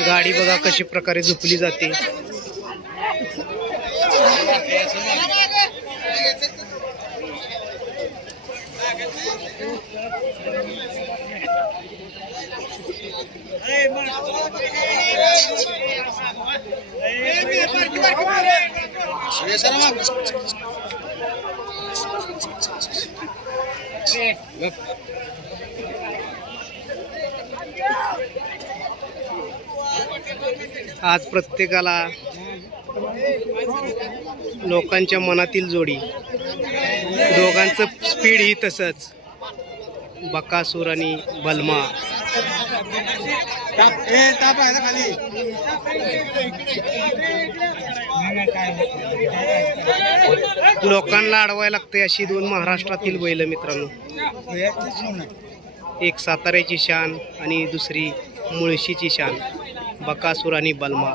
गाडी बघा कशी प्रकारे झोपली जाते आज प्रत्येकाला लोकांच्या मनातील जोडी. दोघांचं स्पीड ही तसंच. बकासूर आणि बलमा. लोकांना अडवायला लागते अशी दोन महाराष्ट्रातील बैल मित्रांनो. एक साताऱ्याची शान आणि दुसरी मुळशीची शान. बकासूर आणि बलमा.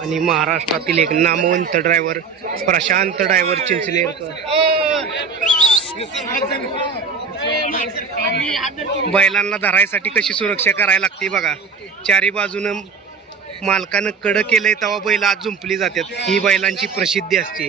आणि महाराष्ट्रातील एक नामवंत ड्रायव्हर प्रशांत ड्रायव्हर चिंचनेरकर बैलांना धरायसाठी कशी सुरक्षा करायला लागते बघा. चारी बाजूनं मालकानं कडं केलंय तेव्हा बैल आज जुंपली जातात. ही बैलांची प्रसिद्धी असते.